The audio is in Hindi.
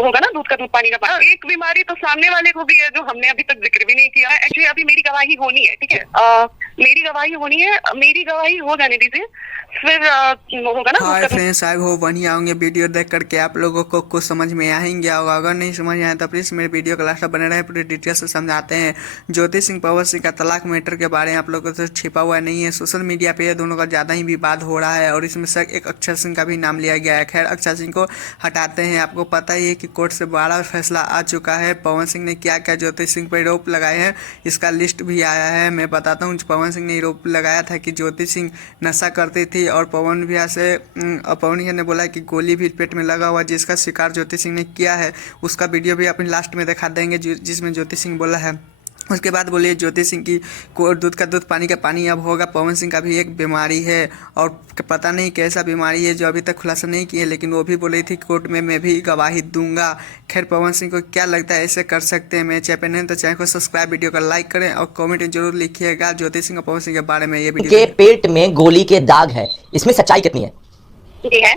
होगा ना, दूध का दूध पानी का पानी। एक बीमारी तो सामने वाले को भी है जो हमने अभी तक जिक्र भी नहीं किया है। एक्चुअली अभी मेरी गवाही होनी है, ठीक है, मेरी गवाही होनी है, मेरी गवाही हो जाने दीजिए, फिर होगा ना। हाय फ्रेंड्स, आई होप बढ़िया होंगे। वीडियो देख करके आप लोगों को कुछ समझ में आएंगे, और अगर नहीं समझ आए तो प्लीज़ मेरे वीडियो को लास्ट तक बने रहे, पूरी डिटेल से समझाते हैं। ज्योति सिंह पवन सिंह का तलाक मैटर के बारे में आप लोगों से छिपा हुआ नहीं है। सोशल मीडिया पे ये दोनों का ज़्यादा ही विवाद हो रहा है, और इसमें से एक अक्षर सिंह का भी नाम लिया गया है। खैर, अक्षर सिंह को हटाते हैं। आपको पता ही है कि कोर्ट से बड़ा फैसला आ चुका है। पवन सिंह ने क्या क्या ज्योति सिंह पर आरोप लगाए हैं, इसका लिस्ट भी आया है। मैं बताता हूँ, पवन सिंह ने आरोप लगाया था कि ज्योति सिंह नशा करती थी, और पवन भैया से पवन भैया ने बोला कि गोली भी पेट में लगा हुआ, जिसका शिकार ज्योति सिंह ने किया है। उसका वीडियो भी अपने लास्ट में दिखा देंगे, जिसमें ज्योति सिंह बोला है। उसके बाद बोलिए ज्योति सिंह की दूध का दूध पानी का पानी अब होगा। पवन सिंह का भी एक बीमारी है, और पता नहीं कैसा बीमारी है जो अभी तक खुलासा नहीं की है, लेकिन वो भी बोल रही थी कोर्ट में मैं भी गवाही दूंगा। खैर, पवन सिंह को क्या लगता है, ऐसे कर सकते हैं। मेरे चैनल नहीं तो चैनल को सब्सक्राइब, वीडियो को लाइक करें, और कॉमेंट में जरूर लिखिएगा ज्योति सिंह और पवन सिंह के बारे में। ये वीडियो के पेट में गोली के दाग है, इसमें सच्चाई कितनी है? जी है।